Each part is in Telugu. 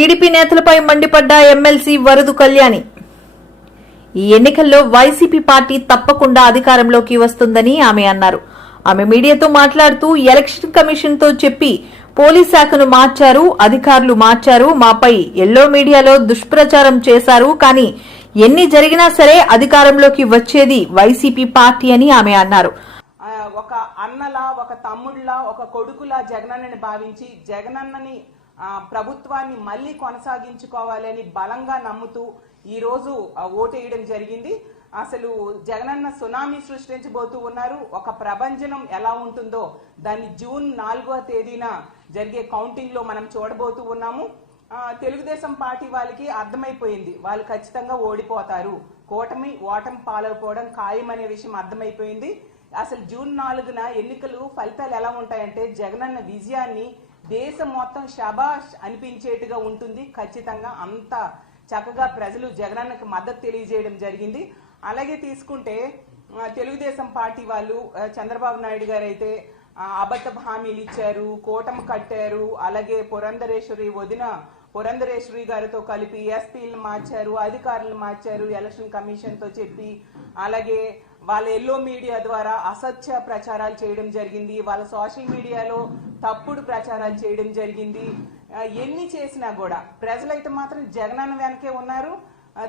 టీడీపీ నేతలపై మండిపడ్డ ఎమ్మెల్సీ వరదు కళ్యాణి. ఈ ఎన్నికల్లో వైసీపీ పార్టీ తప్పకుండా అధికారంలోకి వస్తుందని ఆమె అన్నారు. ఆమె మీడియాతో మాట్లాడుతూ ఎలక్షన్ కమిషన్ తో చెప్పి పోలీస్ శాఖను మార్చారు, అధికారులు మార్చారు, మాపై ఎల్లో మీడియాలో దుష్ప్రచారం చేశారు. కానీ ఎన్ని జరిగినా సరే అధికారంలోకి వచ్చేది వైసీపీ పార్టీ అని ఆమె అన్నారు. ఒక అన్నలా, ఒక తమ్ముళ్లా, ఒక కొడుకులా జగనన్నని భావించి జగనన్నని ప్రభుత్వాన్ని మళ్లీ కొనసాగించుకోవాలని బలంగా నమ్ముతూ ఈ రోజు ఓటేయడం జరిగింది. అసలు జగనన్న సునామీ సృష్టించబోతూ ఉన్నారు. ఒక ప్రభంజనం ఎలా ఉంటుందో దాన్ని జూన్ 4వ తేదీన జరిగే కౌంటింగ్ లో మనం చూడబోతూ ఉన్నాము. తెలుగుదేశం పార్టీ వాళ్ళకి అర్థమైపోయింది, వాళ్ళు ఖచ్చితంగా ఓడిపోతారు, ఓటమి పాలైపోవడం ఖాయం అనే విషయం అర్థమైపోయింది. అసలు జూన్ 4న ఎన్నికలు ఫలితాలు ఎలా ఉంటాయంటే జగనన్న విజయాన్ని దేశం మొత్తం శబాష్ అనిపించేట్టుగా ఉంటుంది. ఖచ్చితంగా అంత చక్కగా ప్రజలు జగనన్నకు మద్దతు తెలియజేయడం జరిగింది. అలాగే తీసుకుంటే తెలుగుదేశం పార్టీ వాళ్ళు చంద్రబాబు నాయుడు గారు అయితే అబద్ధ హామీలు ఇచ్చారు, కూటమి కట్టారు. అలాగే వదిన పురంధరేశ్వరి గారితో కలిపి ఎస్పీలను మార్చారు, అధికారులను మార్చారు ఎలక్షన్ కమిషన్ తో చెప్పి. అలాగే వాళ్ళ ఎల్లో మీడియా ద్వారా అసత్య ప్రచారాలు చేయడం జరిగింది, వాళ్ళ సోషల్ మీడియాలో తప్పుడు ప్రచారాలు చేయడం జరిగింది. ఎన్ని చేసినా కూడా ప్రజలైతే మాత్రం జగనన్న వెనకే ఉన్నారు.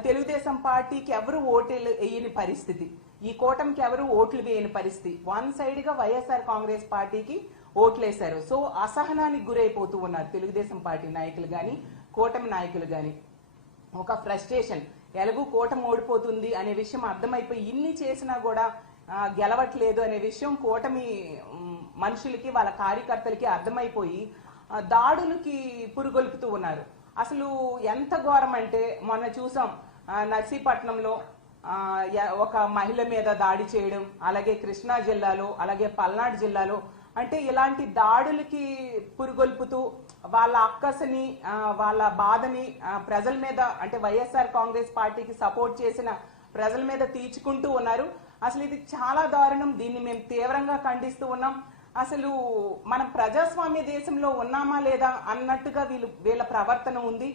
తెలుగుదేశం పార్టీకి ఎవరు ఓట్లు వేయని పరిస్థితి, ఈ కూటమికి ఎవరు ఓట్లు వేయని పరిస్థితి. వన్ సైడ్ గా వైఎస్ఆర్ కాంగ్రెస్ పార్టీకి ఓట్లేశారు. సో అసహనానికి గురైపోతూ ఉన్నారు తెలుగుదేశం పార్టీ నాయకులు గాని, కూటమి నాయకులు గాని. ఒక ఫ్రస్ట్రేషన్, ఎలాగూ కూటమి ఓడిపోతుంది అనే విషయం అర్థమైపోయి ఇన్ని చేసినా కూడా గెలవట్లేదు అనే విషయం కూటమి మనుషులకి, వాళ్ళ కార్యకర్తలకి అర్థమైపోయి దాడులకి పురుగొల్పుతూ ఉన్నారు. అసలు ఎంత ఘోరం అంటే మొన్న చూసాం నర్సీపట్నంలో ఒక మహిళ మీద దాడి చేయడం, అలాగే కృష్ణా జిల్లాలో, అలాగే పల్నాడు జిల్లాలో. అంటే ఇలాంటి దాడులకి పురుగొల్పుతూ వాళ్ళ అక్కసని, వాళ్ళ బాధని ప్రజల మీద, అంటే వైఎస్ఆర్ కాంగ్రెస్ పార్టీకి సపోర్ట్ చేసిన ప్రజల మీద తీర్చుకుంటూ ఉన్నారు. అసలు ఇది చాలా దారుణం, దీన్ని మేము తీవ్రంగా ఖండిస్తూ ఉన్నాం. అసలు మనం ప్రజాస్వామ్య దేశంలో ఉన్నామా లేదా అన్నట్టుగా వీళ్ళ ప్రవర్తన ఉంది.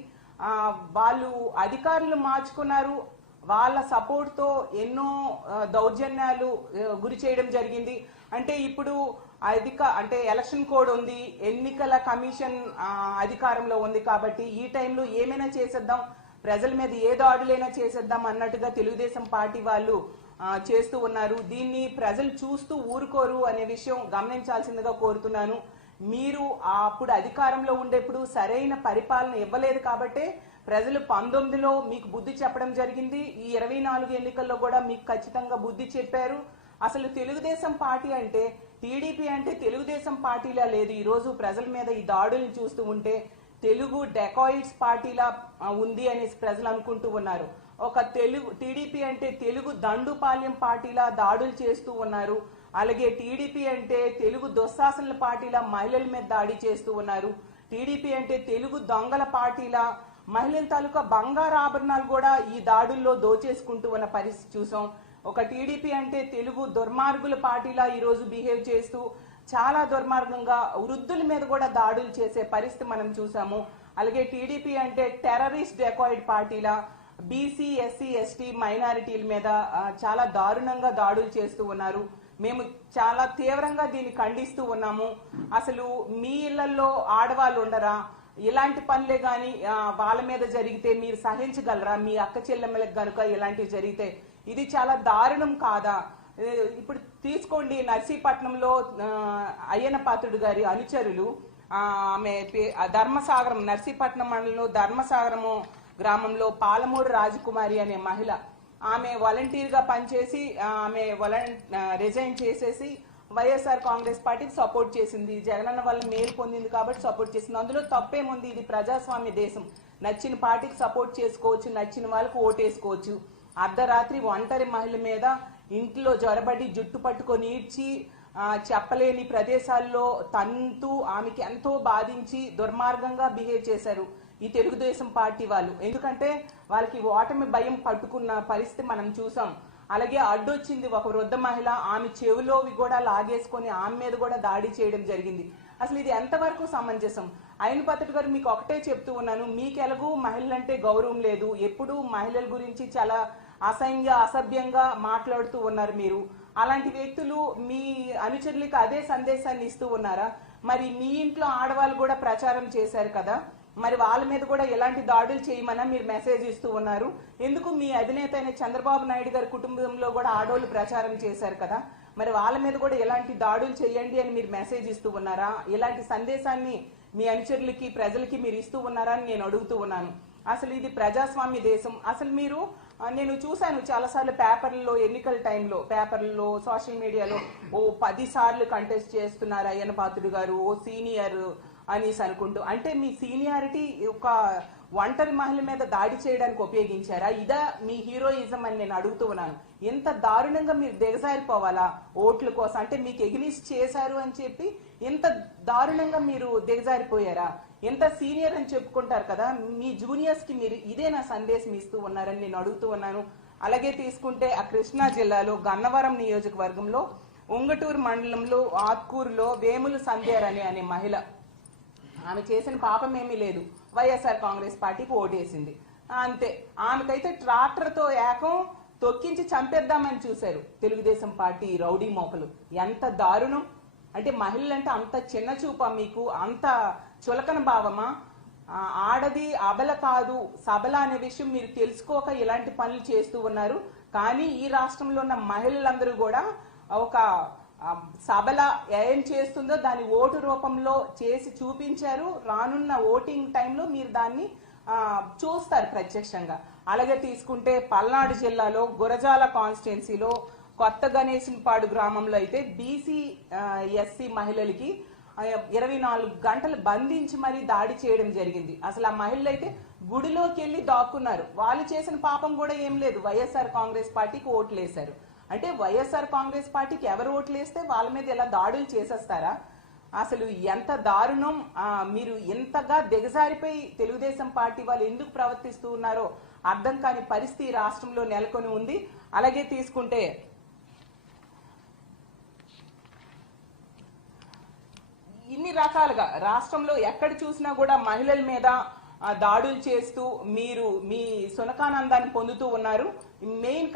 వాళ్ళు అధికారులు మార్చుకున్నారు, వాళ్ళ సపోర్ట్ తో ఎన్నో దౌర్జన్యాలు గురి చేయడం జరిగింది. అంటే ఇప్పుడు అంటే ఎలక్షన్ కోడ్ ఉంది, ఎన్నికల కమిషన్ అధికారంలో ఉంది కాబట్టి ఈ టైంలో ఏమైనా చేసేద్దాం, ప్రజల మీద ఏ దాడులైనా చేసేద్దాం అన్నట్టుగా తెలుగుదేశం పార్టీ వాళ్ళు చేస్తూ ఉన్నారు. దీన్ని ప్రజలు చూస్తూ ఊరుకోరు అనే విషయం గమనించాల్సిందిగా కోరుతున్నాను. మీరు అప్పుడు అధికారంలో ఉండేప్పుడు సరైన పరిపాలన ఇవ్వలేదు కాబట్టే ప్రజలు 19లో మీకు బుద్ధి చెప్పడం జరిగింది. ఈ 24 ఎన్నికల్లో కూడా మీకు ఖచ్చితంగా బుద్ధి చెప్పారు. అసలు తెలుగుదేశం పార్టీ అంటే, టీడీపీ అంటే తెలుగుదేశం పార్టీలా లేదు. ఈ రోజు ప్రజల మీద ఈ దాడులను చూస్తూ ఉంటే తెలుగు డెకాయిడ్స్ పార్టీలా ఉంది అనేసి ప్రజలు అనుకుంటూ ఉన్నారు. ఒక టీడీపీ అంటే తెలుగు దండుపాల్యం పార్టీలా దాడులు చేస్తూ ఉన్నారు. అలాగే టీడీపీ అంటే తెలుగు దుశ్శాసనల పార్టీలా మహిళల మీద దాడి చేస్తూ ఉన్నారు. టీడీపీ అంటే తెలుగు దొంగల పార్టీలా మహిళల తాలూకా బంగారు ఆభరణాలు కూడా ఈ దాడుల్లో దోచేసుకుంటూ ఉన్న పరిస్థితి చూసాం. ఒక టీడీపీ అంటే తెలుగు దుర్మార్గుల పార్టీలా ఈ రోజు బిహేవ్ చేస్తూ చాలా దుర్మార్గంగా వృద్ధుల మీద కూడా దాడులు చేసే పరిస్థితి మనం చూసాము. అలాగే టీడీపీ అంటే టెర్రరిస్ట్ డెకాయిడ్ పార్టీలా బీసీ, ఎస్సీ, ఎస్టీ మైనారిటీల మీద చాలా దారుణంగా దాడులు చేస్తూ ఉన్నారు. మేము చాలా తీవ్రంగా దీన్ని ఖండిస్తూ ఉన్నాము. అసలు మీ ఇళ్లలో ఆడవాళ్ళు ఉండరా? ఇలాంటి పనులే గాని వాళ్ళ మీద జరిగితే మీరు సహించగలరా? మీ అక్క చెల్లెమ్మలకు గనుక ఇలాంటివి జరిగితే ఇది చాలా దారుణం కాదా? ఇప్పుడు తీసుకోండి, నర్సీపట్నంలో అయ్యన్న పాత్రుడు గారి అనుచరులు ఆమె ధర్మసాగరం, నర్సీపట్నం మండలంలో ధర్మసాగరము గ్రామంలో పాలమూరు రాజకుమారి అనే మహిళ, ఆమె వాలంటీర్ గా పనిచేసి ఆమె రిజైన్ చేసేసి వైఎస్ఆర్ కాంగ్రెస్ పార్టీకి సపోర్ట్ చేసింది. జగనన్న వల్ల మేలు పొందింది కాబట్టి సపోర్ట్ చేసింది. అందులో తప్పేముంది? ఇది ప్రజాస్వామ్య దేశం, నచ్చిన పార్టీకి సపోర్ట్ చేసుకోవచ్చు, నచ్చిన వాళ్ళకు ఓటేసుకోవచ్చు. అర్ధరాత్రి ఒంటరి మహిళ మీద ఇంట్లో జ్వరబడి జుట్టు పట్టుకొని ఈడ్చి చెప్పలేని ప్రదేశాల్లో తంతూ ఆమెకి ఎంతో బాధించి దుర్మార్గంగా బిహేవ్ చేశారు ఈ తెలుగుదేశం పార్టీ వాళ్ళు. ఎందుకంటే వాళ్ళకి ఓటమి భయం పట్టుకున్న పరిస్థితి మనం చూసాం. అలాగే అడ్డొచ్చింది ఒక వృద్ధ మహిళ, ఆమె చెవిలోవి కూడా లాగేసుకొని ఆమె మీద కూడా దాడి చేయడం జరిగింది. అసలు ఇది ఎంతవరకు సమంజసం? ఆయన పత్రిక గారు మీకు ఒకటే చెప్తూ ఉన్నాను, మీకెలాగూ మహిళలంటే గౌరవం లేదు, ఎప్పుడూ మహిళల గురించి చాలా అసభ్యంగా మాట్లాడుతూ ఉన్నారు మీరు. అలాంటి వ్యక్తులు మీ అనుచరులకు అదే సందేశాన్ని ఇస్తూ ఉన్నారా? మరి మీ ఇంట్లో ఆడవాళ్ళు కూడా ప్రచారం చేశారు కదా, మరి వాళ్ళ మీద కూడా ఎలాంటి దాడులు చేయమన్నా మీరు మెసేజ్ ఇస్తూ ఉన్నారు. ఎందుకు మీ అధినేత అయిన చంద్రబాబు నాయుడు గారి కుటుంబంలో కూడా ఆడవాళ్ళు ప్రచారం చేశారు కదా, మరి వాళ్ళ మీద కూడా ఎలాంటి దాడులు చేయండి అని మీరు మెసేజ్ ఇస్తూ ఉన్నారా? ఇలాంటి సందేశాన్ని మీ అనుచరులకి ప్రజలకి మీరు ఇస్తూ ఉన్నారా అని నేను అడుగుతూ ఉన్నాను. అసలు ఇది ప్రజాస్వామ్య దేశం. అసలు మీరు నేను చూశాను చాలాసార్లు పేపర్లలో, ఎన్నికల టైంలో పేపర్లలో, సోషల్ మీడియాలో 10 సార్లు కంటెస్ట్ చేస్తున్నారు అయ్యన్న పాత్రుడు గారు, ఓ సీనియర్ అనేసి అనుకుంటూ. అంటే మీ సీనియారిటీ ఒక ఒంటరి మహిళ మీద దాడి చేయడానికి ఉపయోగించారా? ఇదా మీ హీరోయిజం అని నేను అడుగుతూ ఉన్నాను. ఎంత దారుణంగా మీరు దిగజారిపోవాలా ఓట్ల కోసం? అంటే మీకు ఎగ్నిస్ట్ చేశారు అని చెప్పి ఎంత దారుణంగా మీరు దిగజారిపోయారా? ఎంత సీనియర్ అని చెప్పుకుంటారు కదా, మీ జూనియర్స్ కి మీరు ఇదే నా సందేశం ఇస్తూ ఉన్నారని నేను అడుగుతూ ఉన్నాను. అలాగే తీసుకుంటే ఆ కృష్ణా జిల్లాలో గన్నవరం నియోజకవర్గంలో ఉంగటూరు మండలంలో ఆత్కూరులో వేములు సంధ్యారని అనే మహిళ, ఆమె చేసిన పాపం ఏమీ లేదు, వైఎస్ఆర్ కాంగ్రెస్ పార్టీకి ఓటేసింది అంతే. ఆమెకైతే ట్రాక్టర్తో ఏకం తొక్కించి చంపేద్దామని చూశారు తెలుగుదేశం పార్టీ రౌడీ మోకలు. ఎంత దారుణం! అంటే మహిళలంటే అంత చిన్న చూపా మీకు? అంత చులకన భావమా? ఆడది అబల కాదు సబల అనే విషయం మీరు తెలుసుకోక ఇలాంటి పనులు చేస్తూ ఉన్నారు. కానీ ఈ రాష్ట్రంలో ఉన్న మహిళలందరూ కూడా ఒక సబల ఏం చేస్తుందో దాని ఓటు రూపంలో చేసి చూపించారు. రానున్న ఓటింగ్ టైంలో మీరు దాన్ని చూస్తారు ప్రత్యక్షంగా. అలాగే తీసుకుంటే పల్నాడు జిల్లాలో గురజాల కాన్స్టిట్యున్సీలో కొత్త గణేశన్పాడు గ్రామంలో అయితే బీసీ ఎస్సీ మహిళలకి 24 గంటలు బంధించి మరీ దాడి చేయడం జరిగింది. అసలు ఆ మహిళలు అయితే గుడిలోకి వెళ్ళి దాక్కున్నారు. వాళ్ళు చేసిన పాపం కూడా ఏం లేదు, వైఎస్ఆర్ కాంగ్రెస్ పార్టీకి ఓట్లేశారు. అంటే వైఎస్ఆర్ కాంగ్రెస్ పార్టీకి ఎవరు ఓట్లేస్తే వాళ్ళ మీద ఎలా దాడులు చేసేస్తారా? అసలు ఎంత దారుణం! మీరు ఎంతగా దిగజారిపోయి తెలుగుదేశం పార్టీ వాళ్ళు ఎందుకు ప్రవర్తిస్తూ ఉన్నారో అర్థం కాని పరిస్థితి రాష్ట్రంలో నెలకొని ఉంది. అలాగే తీసుకుంటే ఇన్ని రకాలుగా రాష్ట్రంలో ఎక్కడ చూసినా కూడా మహిళల మీద దాడులు చేస్తూ మీరు మీ సునకానందాన్ని పొందుతూ ఉన్నారు. మెయిన్